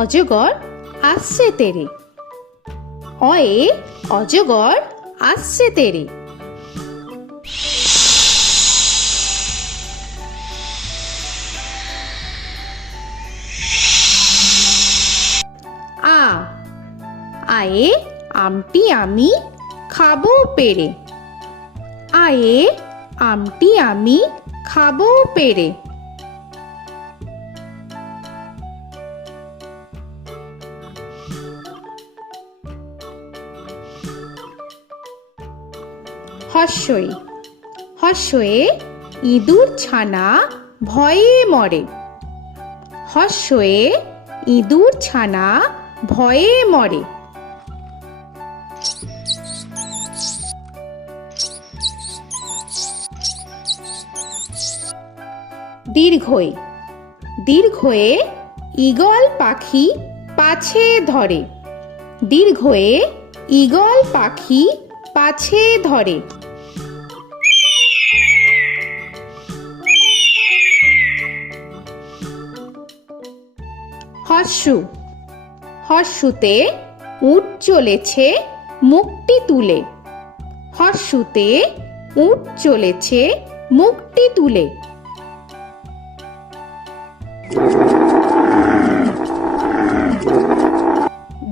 অজগর আসছে তেরে। অয়ে অজগর আসছে তেরে। আ আয়ে আমটি আমি খাবো পেরে। আয়ে আমটি আমি খাবো পেরে। হর্ষই হর্ষয়ে ইঁদুর ছানা ভয়ে মরে। হর্ষয়ে ইঁদুর ছানা ভয়ে মরে। দীর্ঘই দীর্ঘয়ে ঈগল পাখি পাছে ধরে। দীর্ঘয়ে ঈগল পাখি পাছে ধরে। হর্ষু হর্ষুতে উট চলেছে মুখটি তুলে। হর্ষুতে উট চলেছে মুখটি তুলে।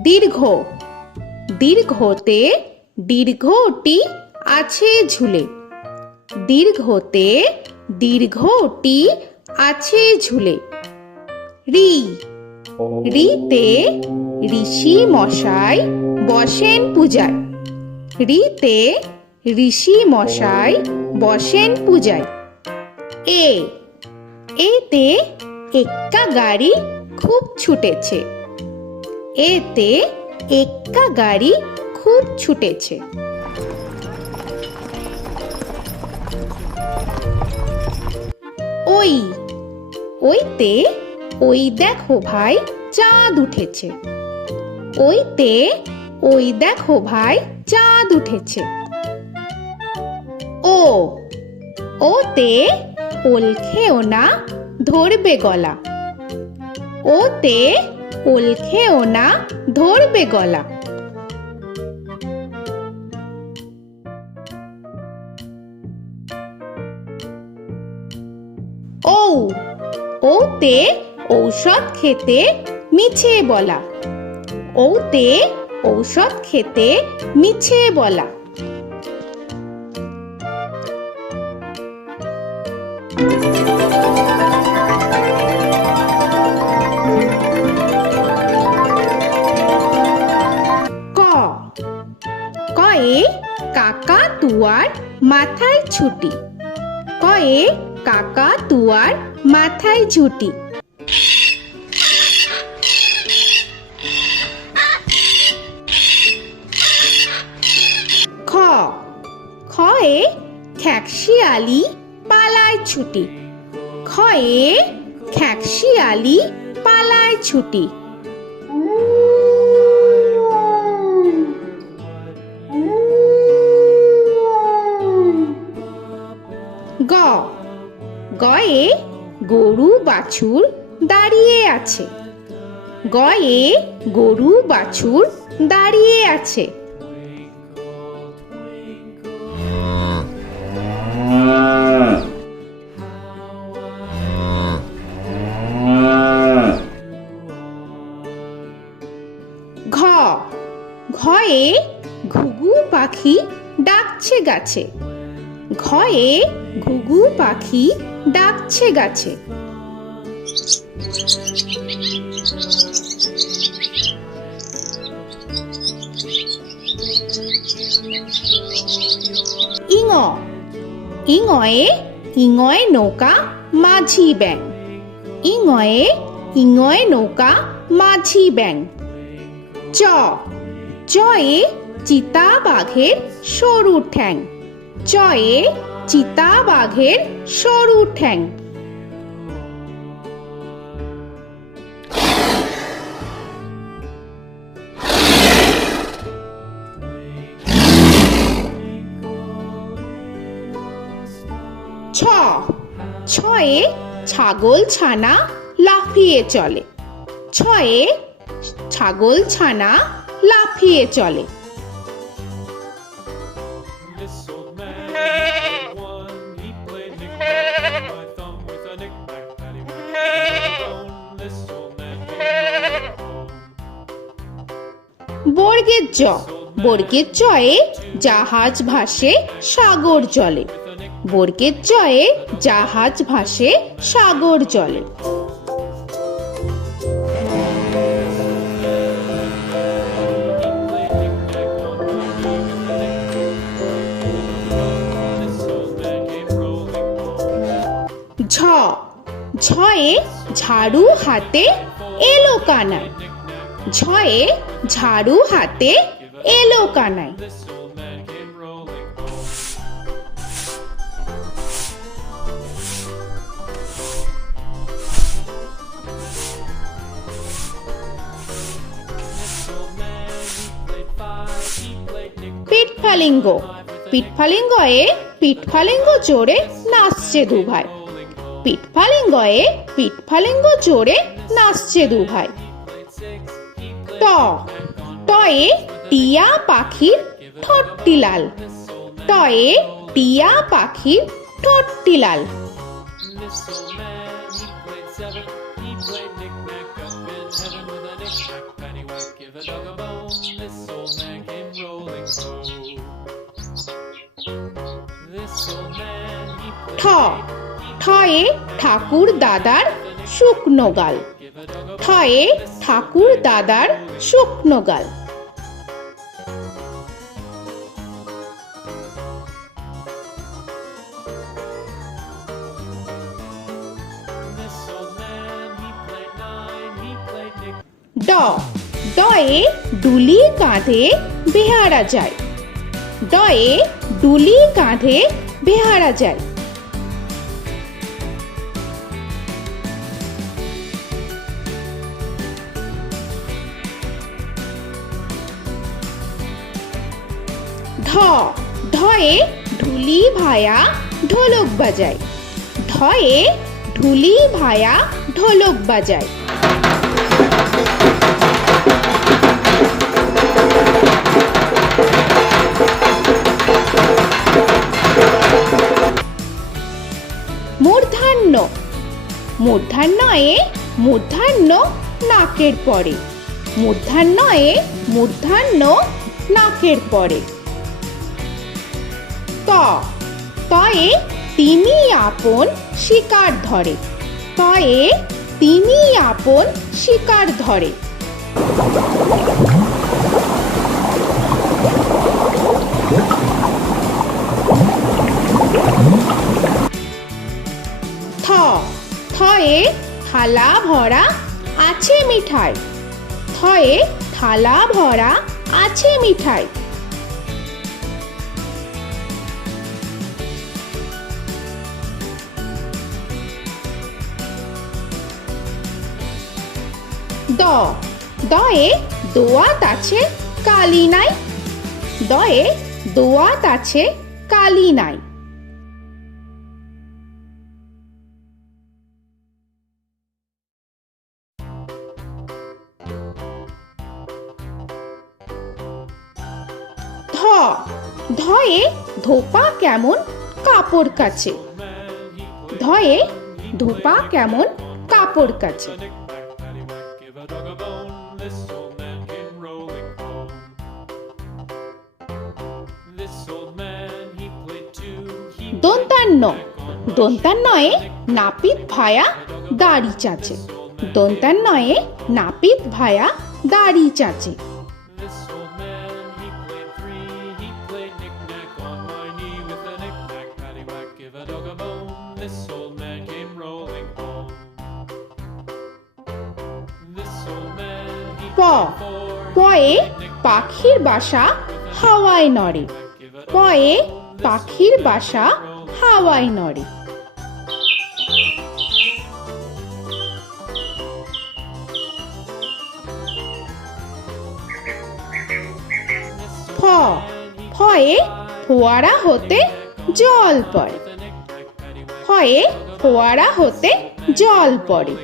দীর্ঘ দীর্ঘতে দীর্ঘটি আছে ঝুলে। দীর্ঘতে দীর্ঘটি আছে ঝুলে। রি রিতে ঋষি মশাই বসেন পূজায়। রিতে ঋষি মশাই বসেন পূজায়। এ এতে এক্কা গাড়ি খুব ছুটেছে। এতে এক্কা গাড়ি খুব ছুটেছে। ওই ওইতে ওই দেখো ভাই চাঁদ উঠেছে। ওইতে ওই দেখো ভাই চাঁদ উঠেছে। ও ওতে ওল খেও না ধরবে গলা। ওতে ওল খেও না ধরবে গলা। ঔ ওতে ঔষধ খেতে মিছে বলা। ওতে ঔষধ খেতে মিছে বলা। ক কয়ে কাকা তুয়ার মাথায় ছুটি। কয়ে কাকা তুয়ার মাথায় ঝুটি। খ খয়ে খ্যাকশিয়ালি পালায় ছুটি। খয়ে খ্যাকশিয়ালি পালায় ছুটি। গ গয়ে গরু বাছুর দাঁড়িয়ে আছে। গয়ে গরু বাছুর দাঁড়িয়ে আছে। ঘ ঘয়ে ঘুঘু পাখি ডাকছে গাছে। ঘয়ে ঘুঘু পাখি ডাকছে গাছে। ইঙ ইঙয়ে ইঙয়ে নৌকা মাঝি ব্যাং। ইঙয়ে ইঙয়ে নৌকা মাঝি ব্যাং। চ চয়ে চিতা বাঘের সরু ঠ্যাং। চয়ে চিতা বাঘের সরু ঠ্যাং। ছ ছয়ে ছাগল ছানা লাফিয়ে চলে। ছয়ে ছাগল ছানা লাফিয়ে চলে। This old man had one. He played knick-knack, my thumb with a knick-knack, paddywhack, this old man came home. বর্গের জ, বর্গের জয়ে জাহাজ ভাসে সাগর জলে। বর্গের জয়ে জাহাজ ভাসে সাগর জলে। ঝ, ঝয়ে ঝাড়ু হাতে এলো কানাই। ঝয়ে ঝাড়ু হাতে এলো Kanai. This old man came rolling home. This old man, he played five. He played knick-knack. পিঠফালিঙ্গ, পিঠফালিঙ্গয়ে পিঠফালিঙ্গ জোরে নাচছে দুভাই। পিঠফালিঙ্গয়ে পিঠফালিঙ্গ জোরে নাচছে দুভাই। ট, টয়ে টিয়া পাখির ঠোঁটটি লাল। টয়ে টিয়া পাখির ঠোঁটটি লাল। This old man, he played seven. He played knick-knack up in heaven with a knick-knack, paddywhack, give a dog a bone. This old man came rolling home. This old man, he ঠ, played ঠয়ে ঠাকুর দাদার শুকনো গাল। give a dog a ঠয়ে ঠাকুর দাদার শুকনো গাল। This old man, he played nine. He played knick. ড, ডয়ে ডুলি কাঁধে বেহারা যায়। ডয়ে ডুলি কাঁধে বেহারা যায়। ঢ, ঢয়ে ঢুলি ভায়া ঢোলক বাজায়। ঢয়ে ঢুলি ভায়া ঢোলক বাজায়। মূর্ধন্য, মূর্ধন্যয়ে মূর্ধন্য নাকের পরে। মূর্ধন্যয়ে মূর্ধন্য নাকের পরে। ত, তয়ে তিনি আপন শিকার ধরে। তয়ে তিনি আপন শিকার ধরে। থ, থয়ে থালা ভরা আছে মিঠাই। থয়ে থালা ভরা আছে মিঠাই। দ, দয়ে দোয়াত আছে কালি নাই। দয়ে দোয়াত আছে কালি নাই। ধ, ধয়ে ধোপা কেমন কাপড় কাচে। ধয়ে ধোপা কেমন কাপড় কাচে। Knick-knack, paddywhack, give a dog a bone. This old man came rolling home. This old man, he played two. He দন্তান্ন, দন্তান্নয়ে নাপিত ভায়া দাড়ি চাচে। দন্তান্নয়ে নাপিত ভায়া দাড়ি চাচে। This old man, he played three. He played knick-knack on my knee with a knick-knack, paddywhack, give a dog a bone. This old man came rolling home. This old man, he প, played four. পয়ে পাখির বাসা হাওয়ায় নড়ে। পয়ে পাখির বাসা হাওয়ায় নড়ে। ফ, ফয়ে ফোয়ারা হতে জল পড়ে। ফয়ে ফোয়ারা হতে জল পড়ে।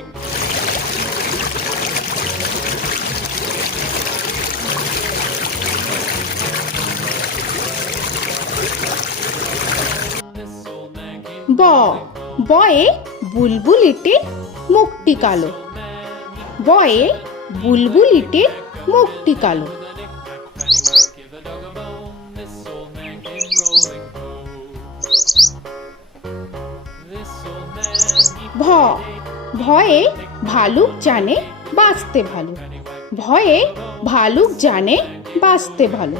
ব বয়ে বুলবুলিটির মুখটি কালো। বয়ে বুলবুলিটির মুখটি কালো। Give a dog a bone, this old man came rolling home. This old man, he ভ ভয়ে ভালুক জানে বাঁচতে ভালো। ভয়ে ভালুক জানে বাঁচতে ভালো।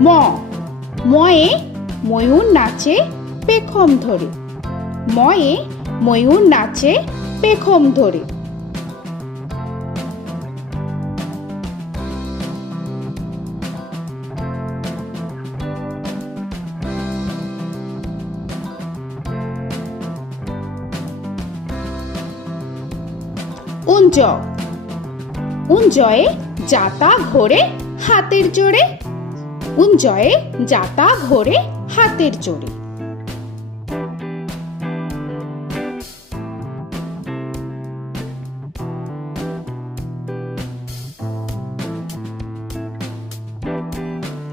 ম ময়ে ময়ূর নাচে পেখম ধরে। ময়ে ময়ূর নাচে পেখম ধরে। উঞ্জ উঞ্জয়ে যাতা ঘোরে হাতের জোরে। উঞ্জয়ে যাতা ঘোরে হাতের জোরে।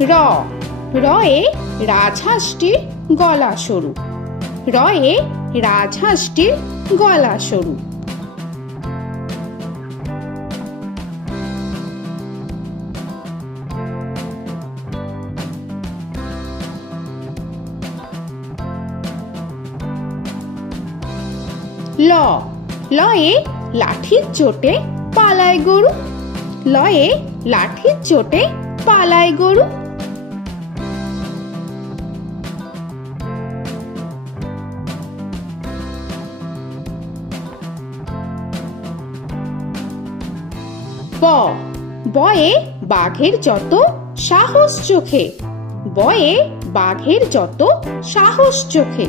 র রয়ে রাজহাঁসটির গলা সরু। রয়ে রাজহাঁসটির গলা সরু। ল লয়ে লাঠির চোটে পালায় গরু। লয়ে লাঠির চোটে পালায় গরু। ব বয়ে বাঘের যত সাহস চোখে। বয়ে বাঘের যত সাহস চোখে।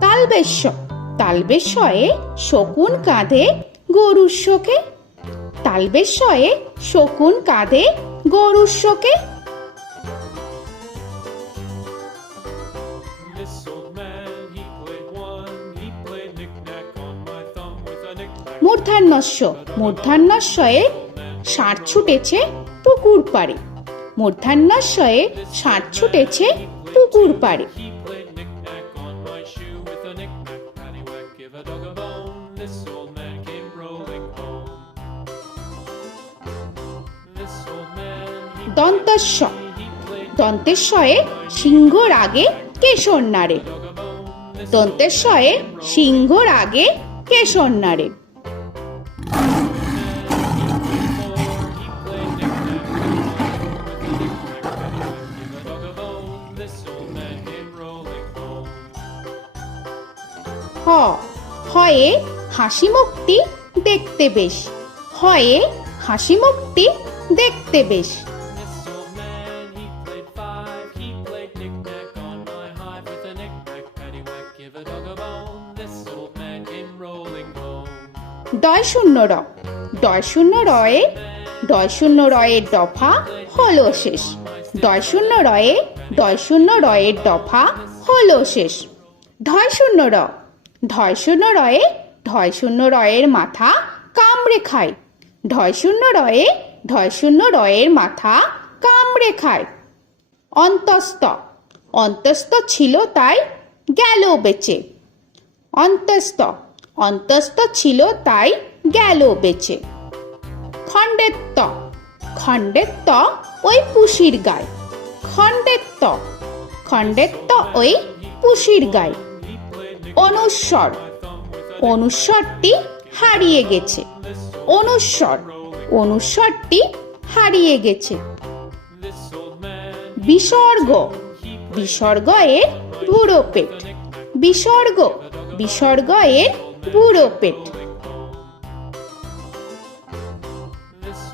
তালবেশ্য তালবেশ্যয়ে শকুন কাঁধে গরুর শোকে। তালবেশ্যয়ে শকুন কাঁধে গরুর শোকে। This old man, he played one, he played knick-knack on my thumb with a knick-knack. মূর্ধন্যস্য মূর্ধন্যস্বয়ে ষাঁড় ছুটেছে পুকুর পাড়ে। মূর্ধন্যস্বয়ে ষাঁড় ছুটেছে পুকুর পাড়ে। He played knick-knack on my shoe with a knick-knack, paddywhack, give a dog a bone. This old man came rolling home. This old man, he দন্তস্ব played দন্তেশ্বয়ে সিংহর আগে কেশর নাড়ে। dog a bone. This দন্তেশ্বয়ে সিংহর আগে কেশর নাড়ে। he played knick-knack on my with a knick-knack, paddywhack, give a dog a bone. This old man came rolling home. হ হয়ে হাসি মুখটি দেখতে বেশ। হয়ে হাসি মুখটি দেখতে বেশ। This old man, he played five, he played knick-knack on my hive with a knick-knack, paddywhack, give a dog a bone. This old man came rolling home. ডয় শূন্য র ডয় শূন্য রয়ে ডয় শূন্য রয়ের দফা হলো শেষ। ডয় শূন্য রয়ে ডয় শূন্য রয়ের দফা হলো শেষ। ঢয় শূন্য র ঢয় শূন্য রয়ে ঢয় শূন্য রয়ের মাথা কামড়ে খায়। ঢয় শূন্য রয়ে ঢয় শূন্য রয়ের মাথা কামড়ে খায়। অন্তস্থ অন্তস্থ ছিল তাই গেল বেঁচে। অন্তস্থ অন্তস্থ ছিল তাই গেল বেঁচে। খণ্ডেত্ব খণ্ডেত্ব ওই পুষির গায়। খণ্ডেত্ব খণ্ডেত্ব ওই পুষির গায়। অনুস্বর অনুস্বরটি হারিয়ে গেছে। অনুস্বর অনুস্বরটি হারিয়ে গেছে। This old man, বিসর্গ বিসর্গ এর বুড়ো পেট। বিসর্গ বিসর্গ এর বুড়ো পেট। this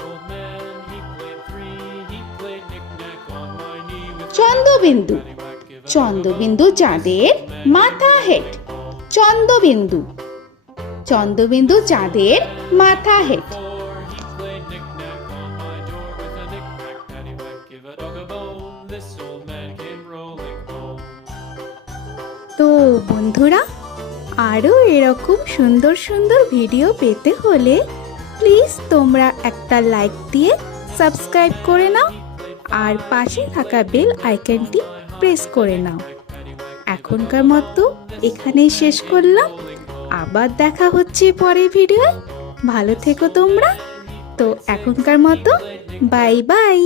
old man, he played three, he played knick-knack on my knee with Chandrabindu paddywhack, give a Chandrabindu চাঁদের মাথা হেট। চন্দ্রবিন্দু চন্দ্রবিন্দু চাঁদের মাথা head. Before he played knick-knack on my door with a knick-knack, paddywhack, give a dog a bone. This old man came rolling home. তো বন্ধুরা, আরও এরকম সুন্দর সুন্দর ভিডিও পেতে হলে প্লিজ তোমরা একটা লাইক দিয়ে সাবস্ক্রাইব করে নাও আর পাশে থাকা বেল আইকনটি প্রেস করে নাও। এখনকার মতো এখানেই শেষ করলাম, আবার দেখা হচ্ছে পরের ভিডিও। ভালো থেকো তোমরা। তো এখনকার মতো বাই বাই।